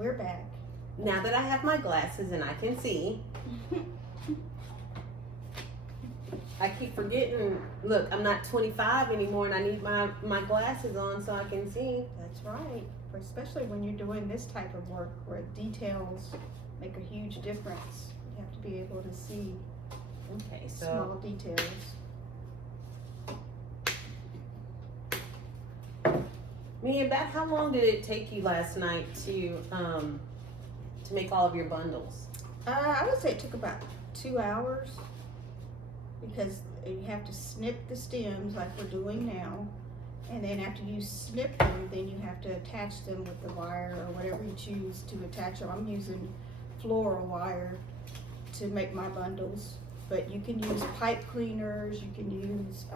we're back. Now that I have my glasses and I can see, I keep forgetting, look, I'm not 25 anymore and I need my glasses on so I can see. That's right. Especially when you're doing this type of work where details make a huge difference. You have to be able to see Okay, small so details. Mia, about how long did it take you last night to make all of your bundles? I would say it took about 2 hours because you have to snip the stems like we're doing now. And then after you snip them, then you have to attach them with the wire or whatever you choose to attach them. I'm using floral wire to make my bundles. But you can use pipe cleaners, you can use,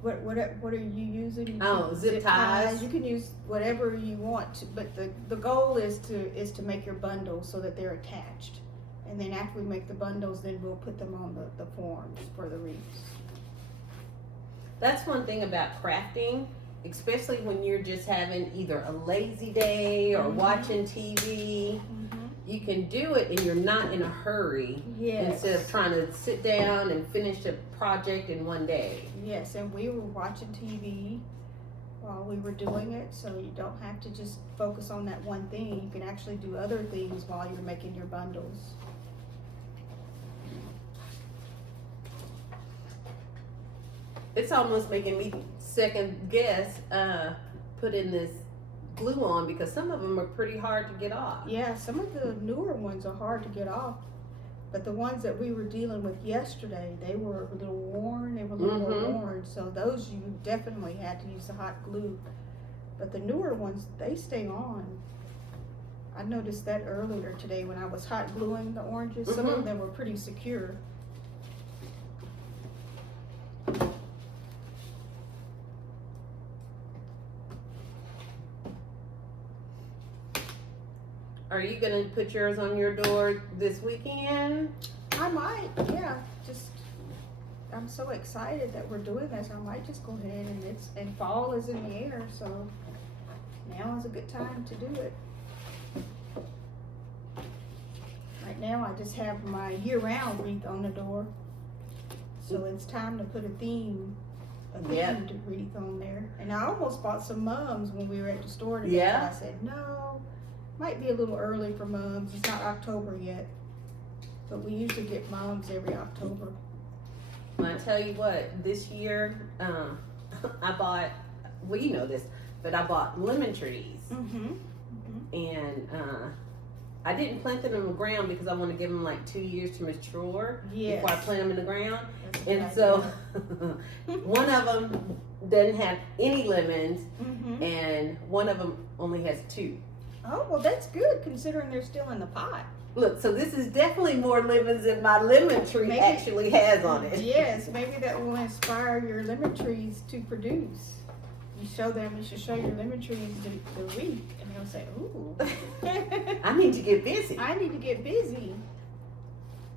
what are you using? Oh, zip ties. You can use whatever you want to, but the goal is to make your bundles so that they're attached. And then after we make the bundles, then we'll put them on the forms for the wreaths. That's one thing about crafting, especially when you're just having either a lazy day or watching TV. You can do it and you're not in a hurry. Yes. Instead of trying to sit down and finish a project in one day. Yes, and we were watching TV while we were doing it, so you don't have to just focus on that one thing. You can actually do other things while you're making your bundles. It's almost making me second guess putting this glue on because some of them are pretty hard to get off. Yeah, some of the newer ones are hard to get off, but the ones that we were dealing with yesterday, they were a little worn, they were a little more worn, so those you definitely had to use the hot glue. But the newer ones, they stay on. I noticed that earlier today when I was hot gluing the oranges. Some of them were pretty secure. Are you gonna put yours on your door this weekend? I might, yeah. I'm so excited that we're doing this. I might just go ahead and fall is in the air, so now is a good time to do it. Right now I just have my year-round wreath on the door, so it's time to put a themed wreath on there. And I almost bought some mums when we were at the store today. Yeah. But I said no. Might be a little early for mums. It's not October yet. But we usually get mums every October. I tell you what, this year, I bought, well you know this, but I bought lemon trees. And I didn't plant them in the ground because I want to give them like 2 years to mature before I plant them in the ground. And so one of them doesn't have any lemons and one of them only has 2. Oh, well, that's good considering they're still in the pot. Look, so this is definitely more lemons than my lemon tree actually has on it. Yes, maybe that will inspire your lemon trees to produce. You should show your lemon trees the wreath, and they'll say, ooh. I need to get busy. I need to get busy.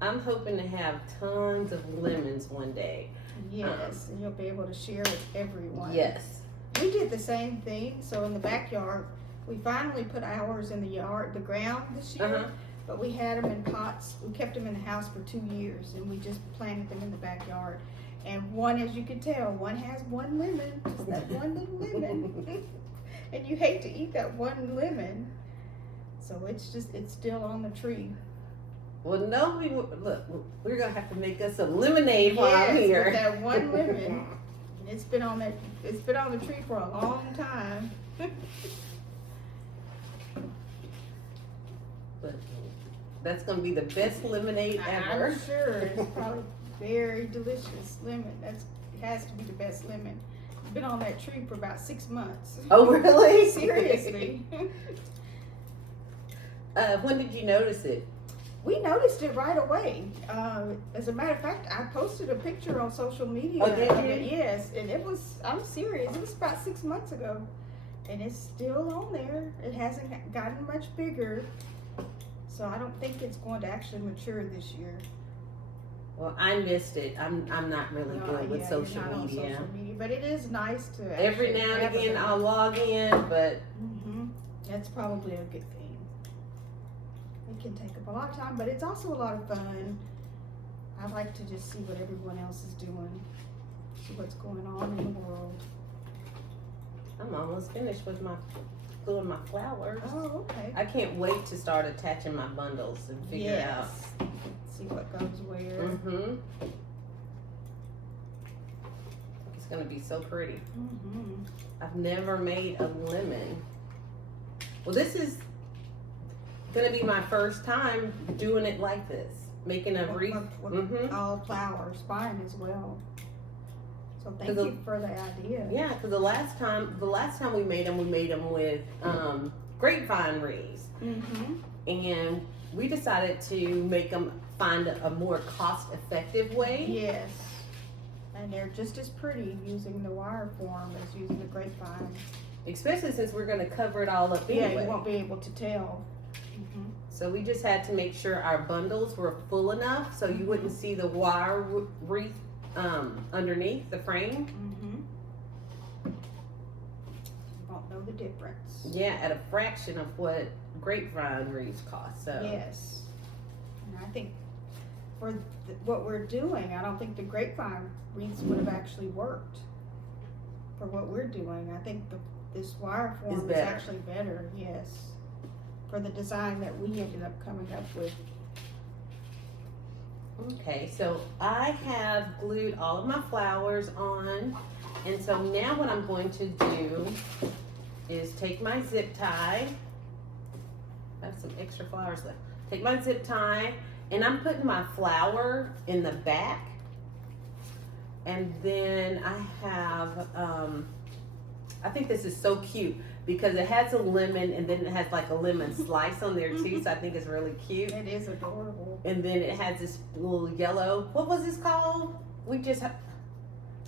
I'm hoping to have tons of lemons one day. Yes, and you'll be able to share with everyone. Yes. We did the same thing, so in the backyard, we finally put ours in the ground this year, but we had them in pots. We kept them in the house for 2 years, and we just planted them in the backyard. And one, as you can tell, one has one lemon, just that one little lemon. And you hate to eat that one lemon. So it's still on the tree. Well, no, look, we're going to have to make us some lemonade while I'm here. With that one lemon. And it's been on the tree for a long time. But that's going to be the best lemonade ever. I'm sure. It's probably very delicious lemon. It has to be the best lemon. It's been on that tree for about 6 months. Oh, really? Seriously. When did you notice it? We noticed it right away. As a matter of fact, I posted a picture on social media. Oh, did you? Yes, and I'm serious. It was about 6 months ago. And it's still on there. It hasn't gotten much bigger. So I don't think it's going to actually mature this year. Well, I missed it. I'm not really good with social media. But it is nice to every now and again I'll log in, but That's probably a good thing. It can take up a lot of time, but it's also a lot of fun. I like to just see what everyone else is doing, see what's going on in the world. I'm almost finished with my gluing my flowers. Oh, okay. I can't wait to start attaching my bundles and figure out. See what goes where. Mm-hmm. It's gonna be so pretty. Mm-hmm. I've never made a lemon. Well, this is gonna be my first time doing it like this, making a wreath. All flowers, mine as well. So thank you for the idea. Yeah, because the last time we made them with grapevine wreaths, and we decided to make them find a more cost-effective way. Yes, and they're just as pretty using the wire form as using the grapevine. Especially since we're going to cover it all up anyway. Yeah, you won't be able to tell. So we just had to make sure our bundles were full enough so you wouldn't see the wire wreath underneath the frame. You won't know the difference. Yeah, at a fraction of what grapevine wreaths cost. So yes, and I think for what we're doing, I don't think the grapevine wreaths would have actually worked for what we're doing. I think this wire form is actually better. Yes, for the design that we ended up coming up with. Okay, so I have glued all of my flowers on, and so now what I'm going to do is take my zip tie. I have some extra flowers left. Take my zip tie, and I'm putting my flower in the back, and then I have, I think this is so cute because it has a lemon and then it has like a lemon slice on there too, so I think it's really cute. It is adorable. And then it has this little yellow, what was this called? We just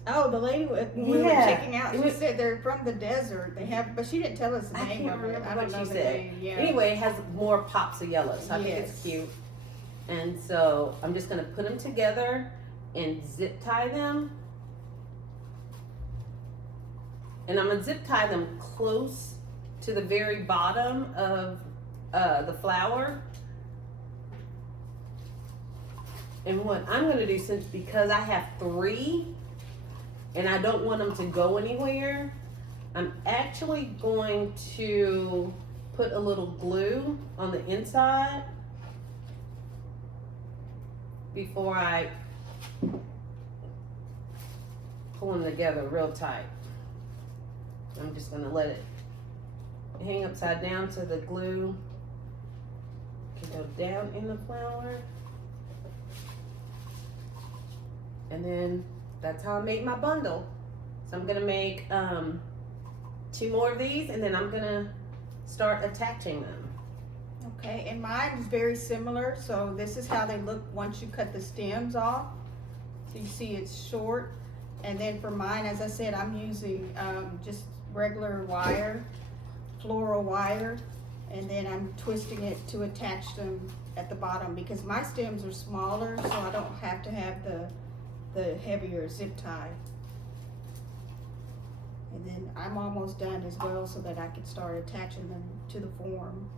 Oh, the lady we were checking out, she said they're from the desert. They have, but she didn't tell us the name of it. I don't know what she said. Yeah. Anyway, it has more pops of yellow, so I think it's cute. And so I'm just gonna put them together and zip tie them. And I'm gonna zip tie them close to the very bottom of the flower. And what I'm gonna do, because I have 3 and I don't want them to go anywhere, I'm actually going to put a little glue on the inside before I pull them together real tight. I'm just gonna let it hang upside down so the glue can go down in the flower. And then that's how I made my bundle. So I'm gonna make 2 more of these, and then I'm gonna start attaching them. Okay, and mine is very similar. So this is how they look once you cut the stems off. So you see it's short. And then for mine, as I said, I'm using just regular wire, floral wire, and then I'm twisting it to attach them at the bottom because my stems are smaller, so I don't have to have the heavier zip tie. And then I'm almost done as well so that I can start attaching them to the form.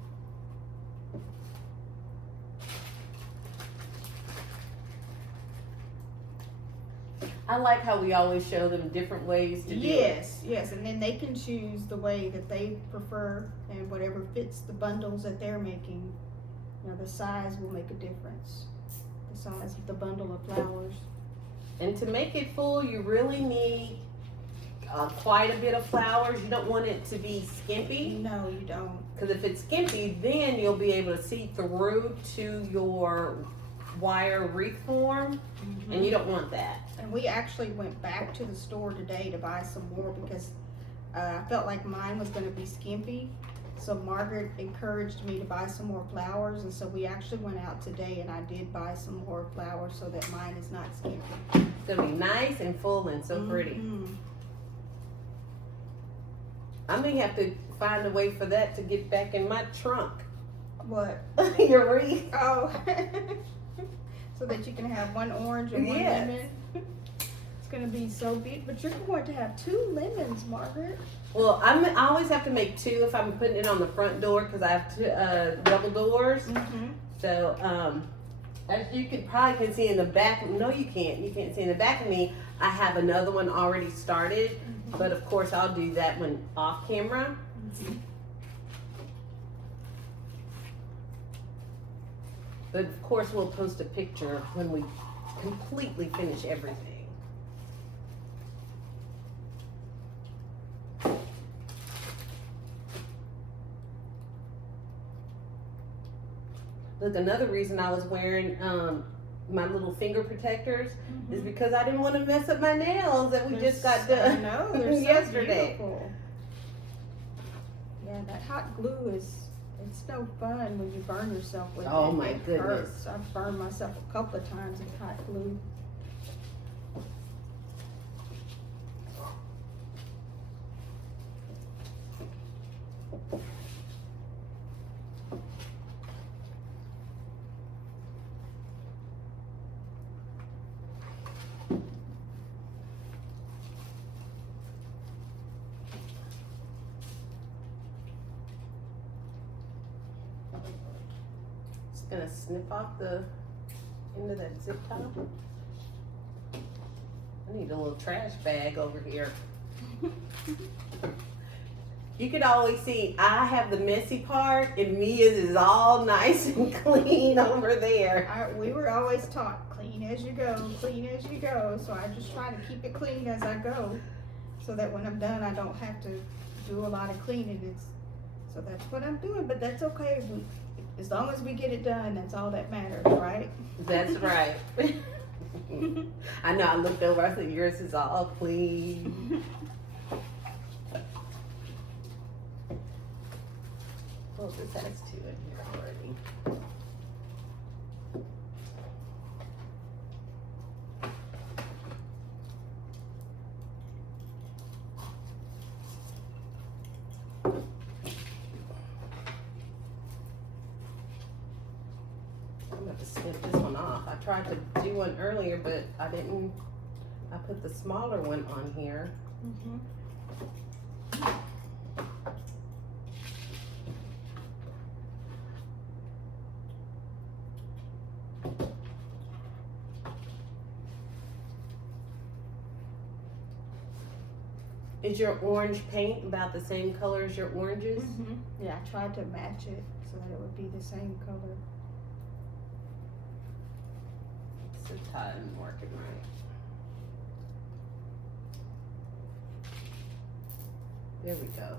I like how we always show them different ways to do it. Yes, and then they can choose the way that they prefer and whatever fits the bundles that they're making. You know, the size will make a difference. The size of the bundle of flowers. And to make it full, you really need quite a bit of flowers. You don't want it to be skimpy. No, you don't. Because if it's skimpy, then you'll be able to see through to your wire wreath form, and you don't want that. And we actually went back to the store today to buy some more because I felt like mine was going to be skimpy. So Margaret encouraged me to buy some more flowers, and so we actually went out today and I did buy some more flowers so that mine is not skimpy. It's going to be nice and full and so pretty. I may have to find a way for that to get back in my trunk. What? Your wreath. Oh. So that you can have one orange and one lemon. It's gonna be so big, but you're going to have 2 lemons, Margaret. Well, I always have to make 2 if I'm putting it on the front door because I have 2 double doors. Mm-hmm. So, as you can see in the back, no you can't see in the back of me, I have another one already started, but of course I'll do that when off camera. But of course we'll post a picture when we completely finish everything. Look, another reason I was wearing my little finger protectors is because I didn't want to mess up my nails that we just got done. I know, they're so yesterday. beautiful. Yeah, that hot glue it's no fun when you burn yourself with it. Oh my It goodness. hurts. I've burned myself a couple of times with hot glue. Just gonna snip off the end of that zip tie. I need a little trash bag over here. You can always see I have the messy part and Mia's is all nice and clean over there. We were always taught clean as you go, clean as you go. So I just try to keep it clean as I go, so that when I'm done, I don't have to do a lot of cleaning. So that's what I'm doing, but that's okay. As long as we get it done, that's all that matters, right? That's right. I know, I looked over, I said, yours is all clean. Oh, this has 2 in here already. I'm going to snip this one off. I tried to do one earlier, but I didn't. I put the smaller one on here. Is your orange paint about the same color as your oranges? Yeah, I tried to match it so that it would be the same color. Zip tie isn't working right. There we go.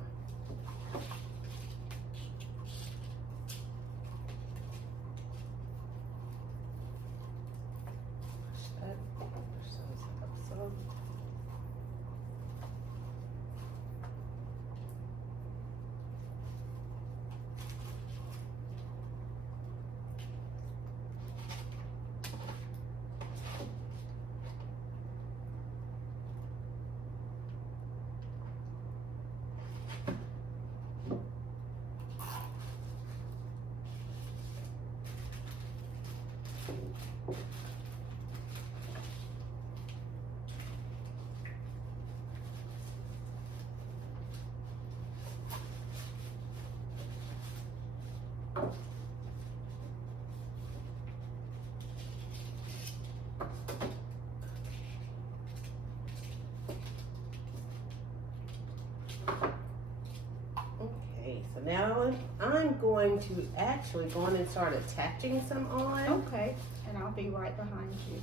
Okay, so now I'm going to actually go on and start attaching some on. Okay, and I'll be right behind you.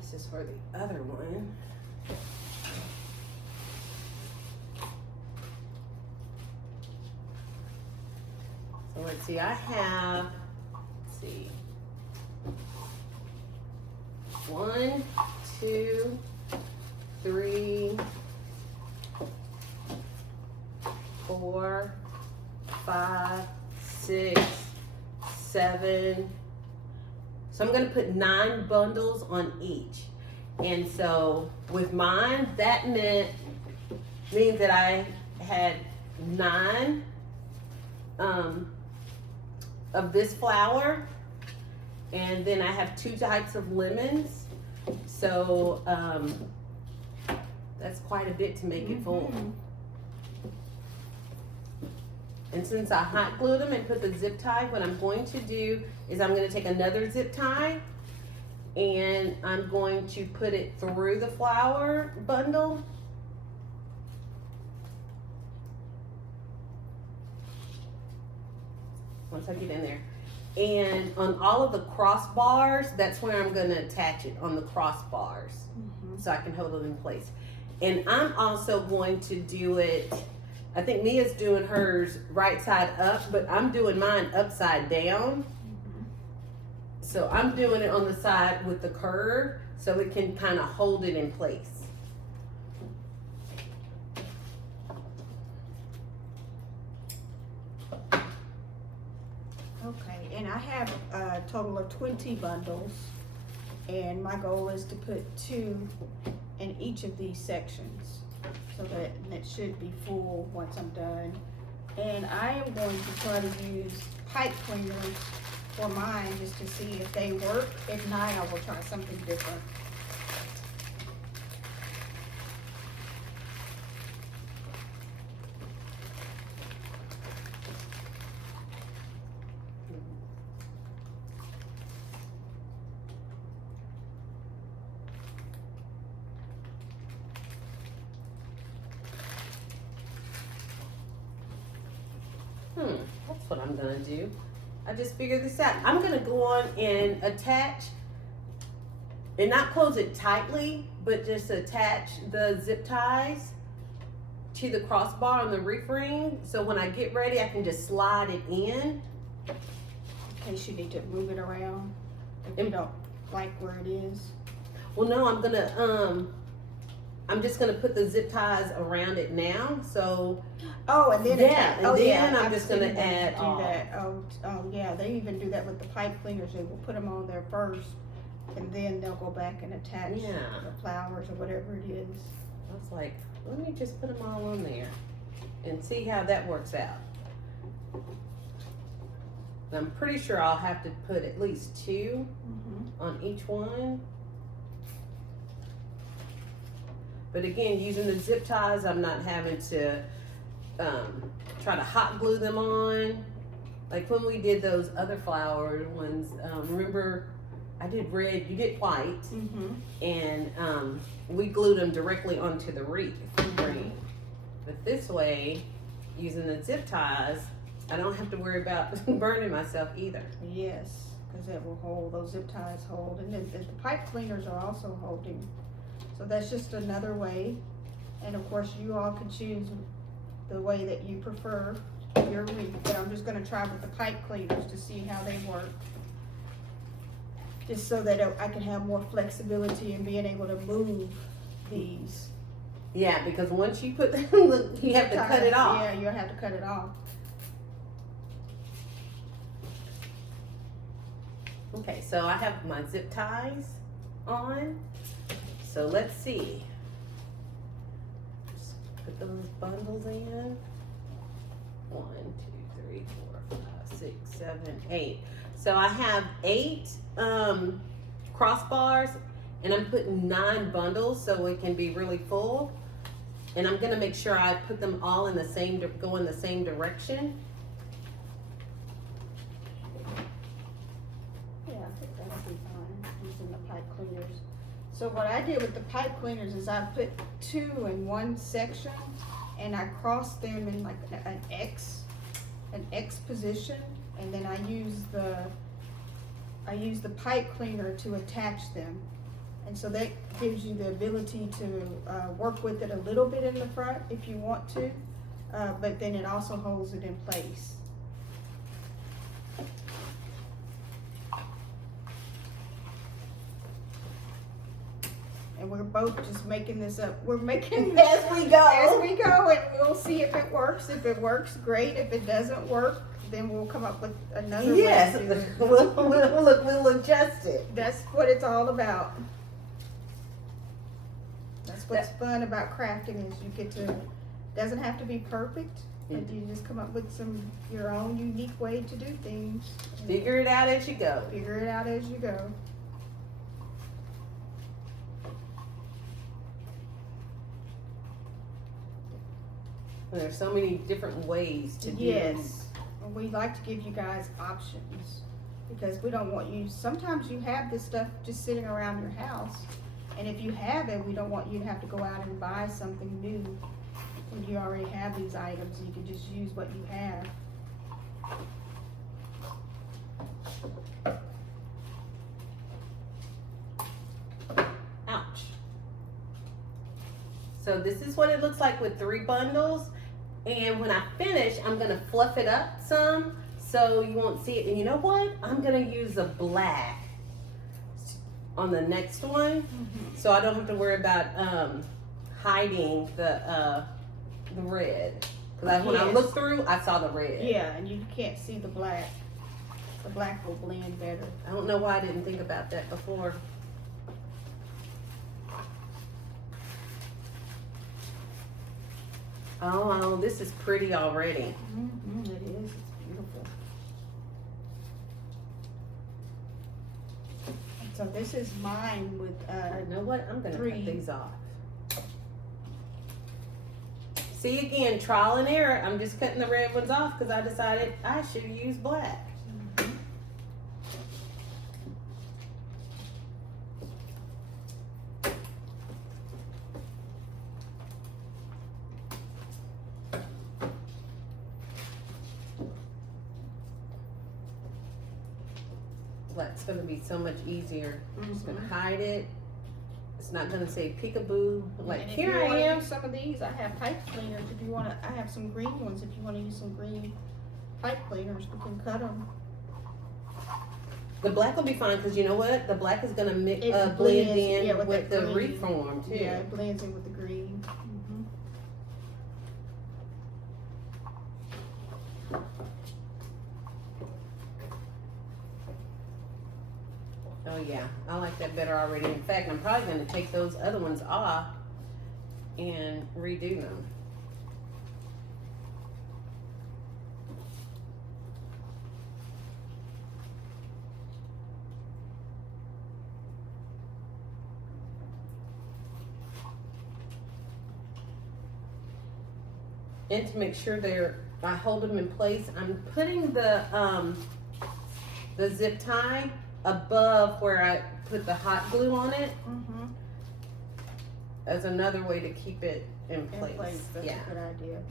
This is for the other one. So let's see, I have, let's see, 1, 2, 3, 4, 5, 6, 7. So I'm gonna put 9 bundles on each. And so with mine, that means that I had 9 of this flower, and then I have 2 types of lemons. So, that's quite a bit to make it full. And since I hot glued them and put the zip tie, what I'm going to do is I'm going to take another zip tie and I'm going to put it through the flower bundle. Once I get in there. And on all of the crossbars, that's where I'm going to attach it, on the crossbars. So I can hold it in place. And I'm also going to do it, I think Mia's doing hers right side up, but I'm doing mine upside down. So I'm doing it on the side with the curve so it can kind of hold it in place. Okay, and I have a total of 20 bundles, and my goal is to put 2 in each of these sections, so that it should be full once I'm done. And I am going to try to use pipe cleaners for mine just to see if they work. If not, I will try something different. That's what I'm gonna do. I just figured this out. I'm gonna go on and attach, and not close it tightly, but just attach the zip ties to the crossbar on the reef ring. So when I get ready, I can just slide it in. In case you need to move it around, if you don't like where it is. Well, no, I'm just gonna put the zip ties around it now. So Oh, and then then I'm I've just seen gonna them add do all. that. Oh, yeah. They even do that with the pipe cleaners. They will put them on there first, and then they'll go back and attach the flowers or whatever it is. I was like, let me just put them all on there and see how that works out. And I'm pretty sure I'll have to put at least 2 on each one. But again, using the zip ties, I'm not having to try to hot glue them on. Like when we did those other flower ones, remember I did red, you did white, and we glued them directly onto the wreath ring. But this way, using the zip ties, I don't have to worry about burning myself either. Yes, because it will hold, those zip ties hold. And then the pipe cleaners are also holding. So that's just another way. And of course, you all can choose the way that you prefer your wreath. But I'm just going to try with the pipe cleaners to see how they work. Just so that I can have more flexibility in being able to move these. Yeah, because once you put them, you have to cut it off. Yeah, you'll have to cut it off. Okay, so I have my zip ties on. So let's see. Just put those bundles in. 1, 2, 3, 4, 5, 6, 7, 8. So I have 8 crossbars, and I'm putting 9 bundles so it can be really full. And I'm gonna make sure I put them all in the same, go in the same direction. Yeah, I think that'll be fine using the pipe cleaners. So what I did with the pipe cleaners is I put 2 in one section, and I crossed them in like an X position, and then I use the pipe cleaner to attach them. And so that gives you the ability to work with it a little bit in the front if you want to, but then it also holds it in place. And we're both just making this up. We're making As we go. and we'll see if it works. If it works, great. If it doesn't work, then we'll come up with another way to do it. We'll adjust it. That's what it's all about. That's what's fun about crafting is you get to, doesn't have to be perfect, but you just come up with your own unique way to do things. Figure it out as you go. Figure it out as you go. And there's so many different ways to do. Yes, and we like to give you guys options because we don't want you. Sometimes you have this stuff just sitting around your house, and if you have it, we don't want you to have to go out and buy something new when you already have these items. You can just use what you have. Ouch. So this is what it looks like with 3 bundles. And when I finish, I'm gonna fluff it up some so you won't see it. And you know what? I'm gonna use a black on the next one, so I don't have to worry about hiding the red. Because when I looked through, I saw the red. Yeah, and you can't see the black. The black will blend better. I don't know why I didn't think about that before. Oh, this is pretty already. It is. It's beautiful. So this is mine with You know what? I'm gonna 3. cut these off. See, again, trial and error. I'm just cutting the red ones off because I decided I should use black. Black's gonna be so much easier. I'm just gonna hide it. It's not gonna say peekaboo. Like, and if here you I wanna am. use some of these, I have pipe cleaners. If you wanna, I have some green ones. If you wanna use some green pipe cleaners, we can cut them. The black will be fine because you know what? The black is gonna blend blends, in yeah, with with the that green. reform too. Yeah, it blends in with the green. Oh yeah, I like that better already. In fact, I'm probably gonna take those other ones off and redo them. And to make sure I hold them in place, I'm putting the zip tie above where I put the hot glue on it as another way to keep it in place. That's yeah. a good idea.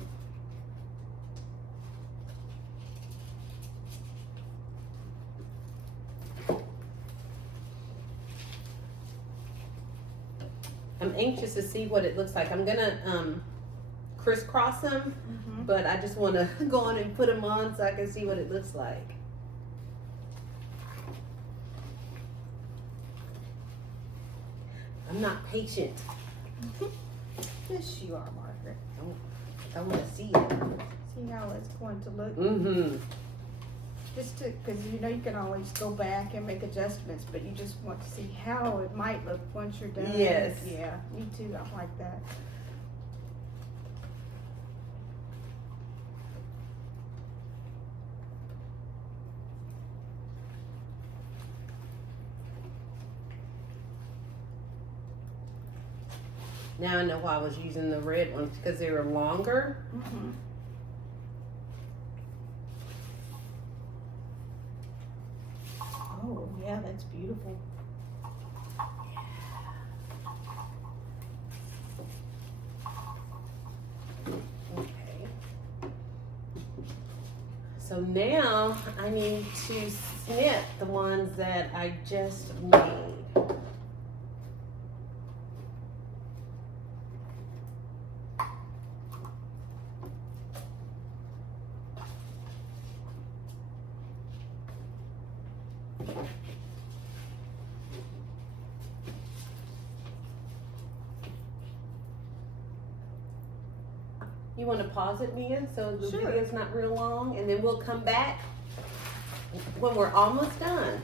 I'm anxious to see what it looks like. I'm gonna crisscross them, but I just want to go on and put them on so I can see what it looks like. I'm not patient. Yes, you are, Margaret. I want to see it. See how it's going to look. Just to, because you know you can always go back and make adjustments, but you just want to see how it might look once you're done. Yes. Yeah, me too. I like that. Now I know why I was using the red ones, because they were longer. Oh, yeah, that's beautiful. Okay. So now I need to snip the ones that I just made. You want to pause it, Mia, so the Sure. video's not real long, and then we'll come back when we're almost done.